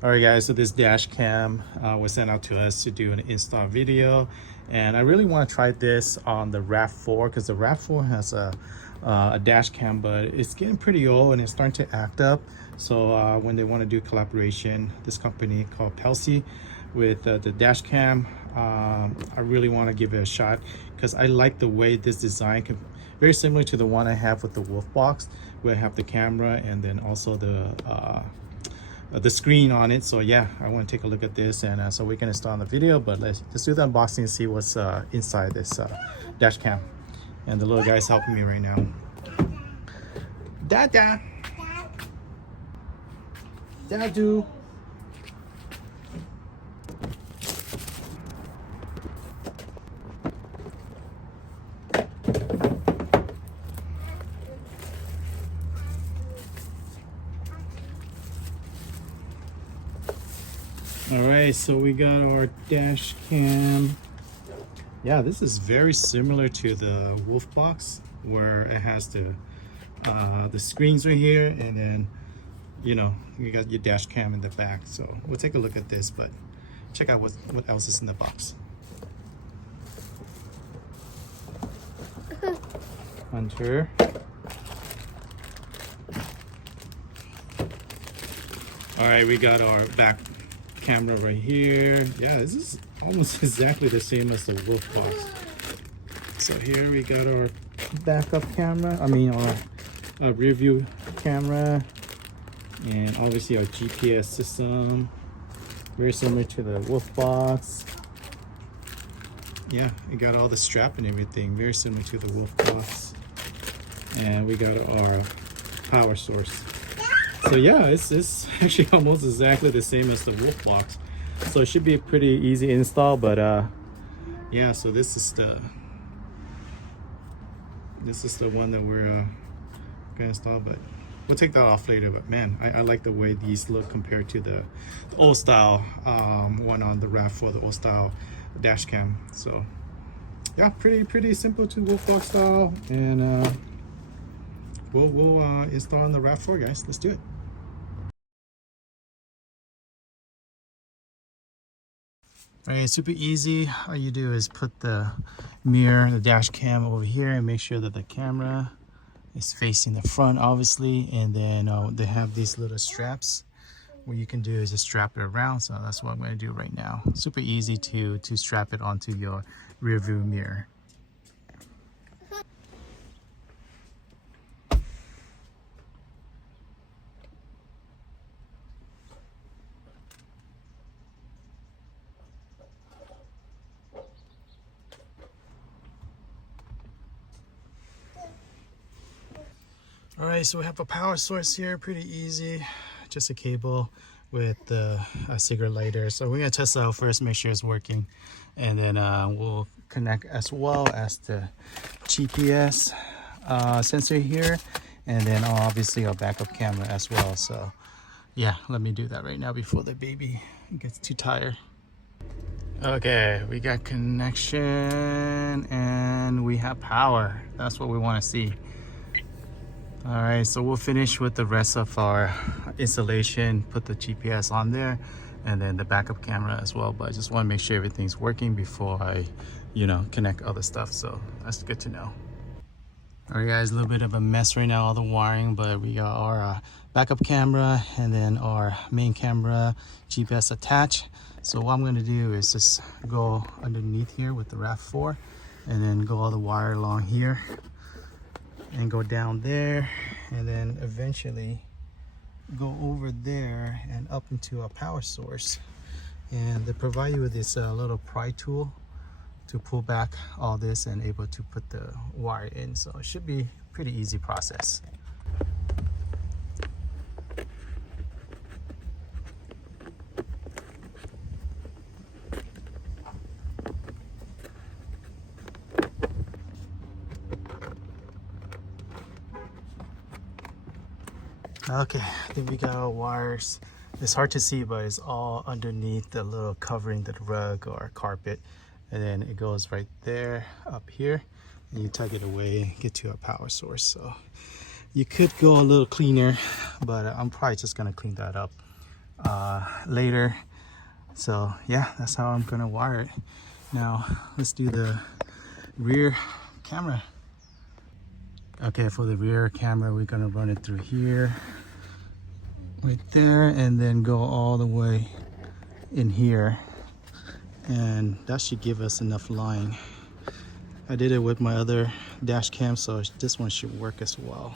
All right guys, so this dash cam was sent out to us to do an install video, and I really want to try this on the Rav4 because the Rav4 has a dash cam, but it's getting pretty old and it's starting to act up. So when they want to do collaboration, this company called Pelsee with the dash cam, I really want to give it a shot because I like the way this design can, very similar to the one I have with the Wolfbox, where I have the camera and then also the screen on it. So yeah, I want to take a look at this, and so we're gonna start on the video, but let's do the unboxing and see what's inside this dash cam. And the little guy's helping me right now. Dada, Dadu. All right, so we got our dash cam. Yeah, this is very similar to the Wolfbox, where it has the screens right here, and then you got your dash cam in the back. So we'll take a look at this, but check out what else is in the box. Hunter. All right, we got our back camera right here. Yeah, this is almost exactly the same as the Wolfbox. So here we got our backup camera, our rear view camera, and obviously our GPS system, very similar to the Wolfbox. Yeah, we got all the strap and everything, very similar to the Wolfbox. And we got our power source. So yeah, it's actually almost exactly the same as the Wolfbox. So it should be a pretty easy install, but yeah, so this is the one that we're gonna install, but we'll take that off later. But man, I like the way these look compared to the old style one on the Rav4, the old style dash cam. So yeah, pretty simple to Wolfbox style, and we'll install on the Rav4, guys. Let's do it. All right, super easy. All you do is put the mirror, the dash cam over here, and make sure that the camera is facing the front, obviously. And then they have these little straps. What you can do is just strap it around. So that's what I'm going to do right now. Super easy to strap it onto your rear view mirror. All right, so we have a power source here, pretty easy, just a cable with the cigarette lighter. So we're gonna test it out first, make sure it's working, and then we'll connect as well as the GPS sensor here, and then obviously our backup camera as well. So yeah, let me do that right now before the baby gets too tired. Okay, we got connection and we have power. That's what we want to see. All right, so we'll finish with the rest of our installation, put the GPS on there, and then the backup camera as well. But I just want to make sure everything's working before I, connect other stuff. So that's good to know. All right, guys, a little bit of a mess right now, all the wiring, but we got our backup camera and then our main camera GPS attached. So what I'm going to do is just go underneath here with the Rav4 and then go all the wire along here and go down there, and then eventually go over there and up into a power source. And they provide you with this little pry tool to pull back all this and able to put the wire in. So it should be a pretty easy process. Okay, I think we got our wires. It's hard to see, but it's all underneath the little covering, the rug or carpet. And then it goes right there, up here, and you tug it away, get to our power source. So you could go a little cleaner, but I'm probably just gonna clean that up later. So yeah, that's how I'm gonna wire it. Now let's do the rear camera. Okay, for the rear camera, we're gonna run it through here, right there, and then go all the way in here, and that should give us enough line. I did it with my other dash cam, so this one should work as well.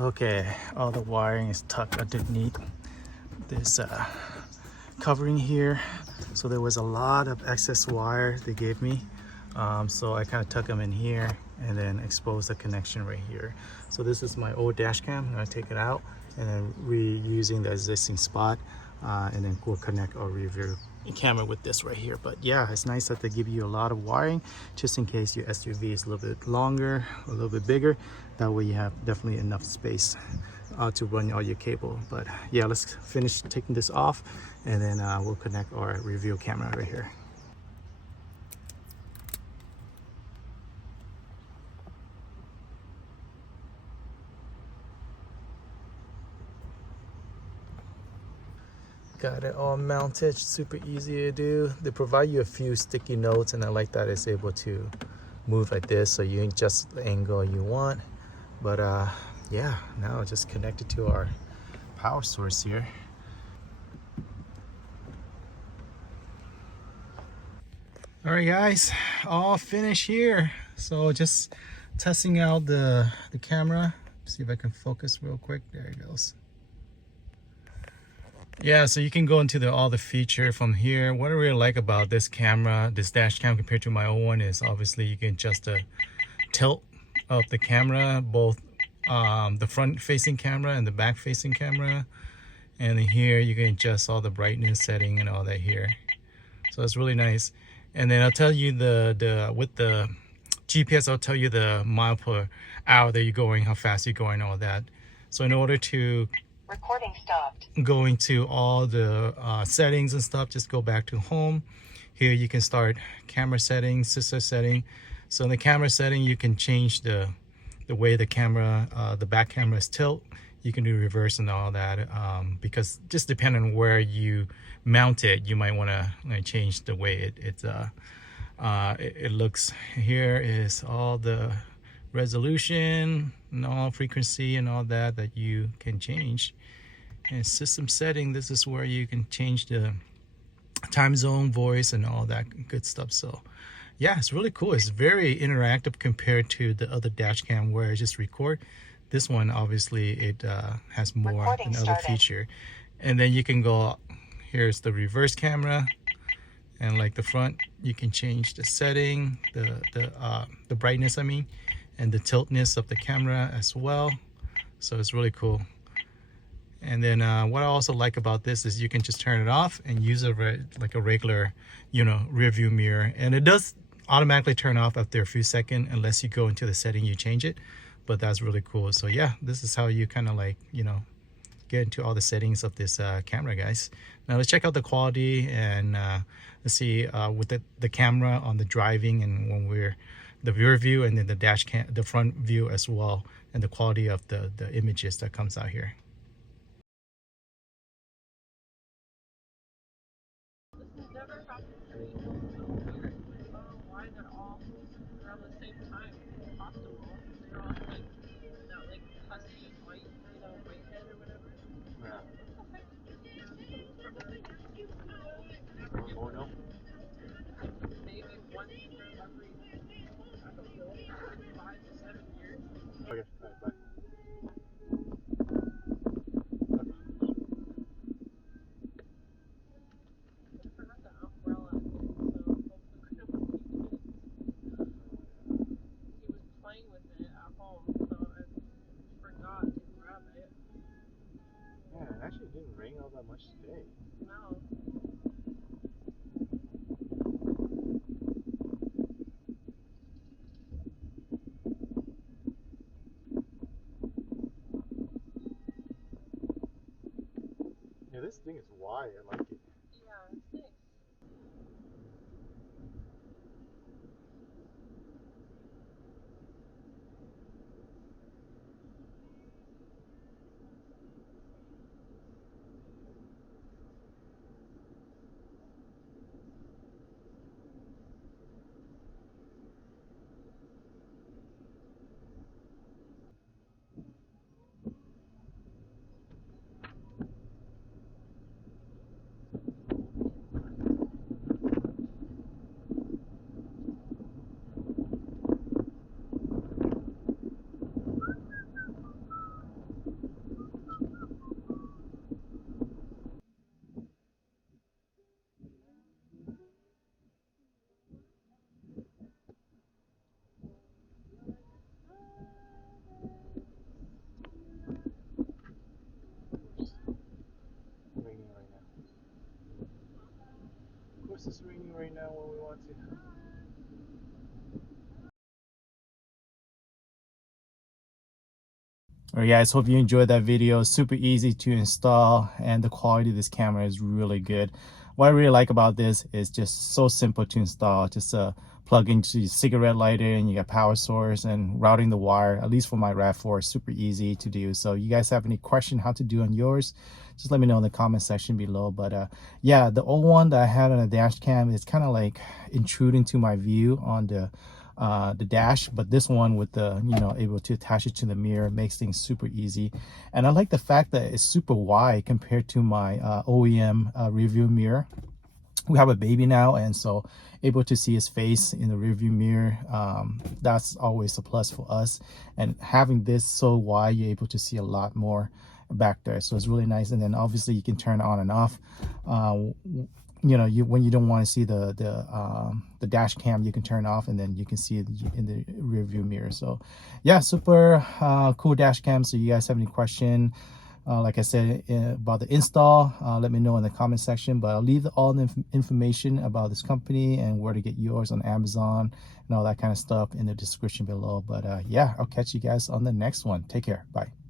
Okay, all the wiring is tucked underneath this covering here. So there was a lot of excess wire they gave me. So I kind of tuck them in here and then expose the connection right here. So this is my old dash cam. I'm gonna take it out and then reusing the existing spot, and then we'll connect our rear view camera with this right here. But yeah, it's nice that they give you a lot of wiring just in case your SUV is a little bit longer, a little bit bigger. That way you have definitely enough space to run all your cable. But yeah, let's finish taking this off and then we'll connect our rear view camera right here. Got it all mounted, super easy to do. They provide you a few sticky notes, and I like that it's able to move like this, so you adjust the angle you want. But yeah, now just connect it to our power source here. All right, guys, all finished here. So just testing out the camera. See if I can focus real quick. There it goes. Yeah, so you can go into all the feature from here. What I really like about this camera, this dash cam compared to my old one, is obviously you can adjust the tilt of the camera, both the front facing camera and the back facing camera. And then here you can adjust all the brightness setting and all that here. So it's really nice. And then I'll tell you with the GPS, I'll tell you the mile per hour that you're going, how fast you're going, all that. So in order to recording stopped. Go into all the settings and stuff, just go back to home. Here you can start camera settings, sensor setting. So in the camera setting, you can change the way the camera, the back camera is tilt. You can do reverse and all that, because just depending on where you mount it, you might want to change the way it looks. Here is all the resolution and all frequency and all that you can change. And system setting, this is where you can change the time zone, voice, and all that good stuff. So yeah, it's really cool. It's very interactive compared to the other dash cam where I just record. This one, obviously, it has more than other feature. And then you can go, here's the reverse camera, and like the front, you can change the setting, the brightness, I mean, and the tiltness of the camera as well. So it's really cool. And then what I also like about this is you can just turn it off and use it like a regular, rear view mirror. And it does automatically turn off after a few seconds unless you go into the setting, you change it. But that's really cool. So yeah, this is how you kind of like, get into all the settings of this camera, guys. Now let's check out the quality and let's see with the camera on the driving and when we're the rear view, and then the dash cam, the front view as well, and the quality of the images that comes out here. This has never happened to me. Why they're all around the same time possible. They're all like that like husky white, white head or whatever. Yeah. What the heck? Oh no. Maybe once for every, I don't know, 5 to 7 years. Okay, alright, bye. I forgot the umbrella, so hopefully we don't need it. He was playing with it at home, so I forgot to grab it. Yeah, it actually didn't rain all that much today. No. Yeah, this thing is wide. I like it. Yeah, it's nice. Alright guys, hope you enjoyed that video. Super easy to install and the quality of this camera is really good. What I really like about this is just so simple to install. Just plug into your cigarette lighter and you got power source, and routing the wire, at least for my Rav4, is super easy to do. So you guys have any question how to do on yours, just let me know in the comment section below. But yeah, the old one that I had on a dash cam is kind of like intruding to my view on the dash, but this one with the, you know, able to attach it to the mirror makes things super easy. And I like the fact that it's super wide compared to my OEM rearview mirror. We have a baby now, and so able to see his face in the rearview mirror, that's always a plus for us. And having this so wide, you're able to see a lot more back there, so it's really nice. And then obviously you can turn it on and off. You know, when you don't want to see the dash cam, you can turn off, and then you can see it in the rear view mirror. So yeah, super cool dash cam. So you guys have any question, like I said, about the install, let me know in the comment section. But I'll leave all the information about this company and where to get yours on Amazon and all that kind of stuff in the description below. But yeah, I'll catch you guys on the next one. Take care. Bye.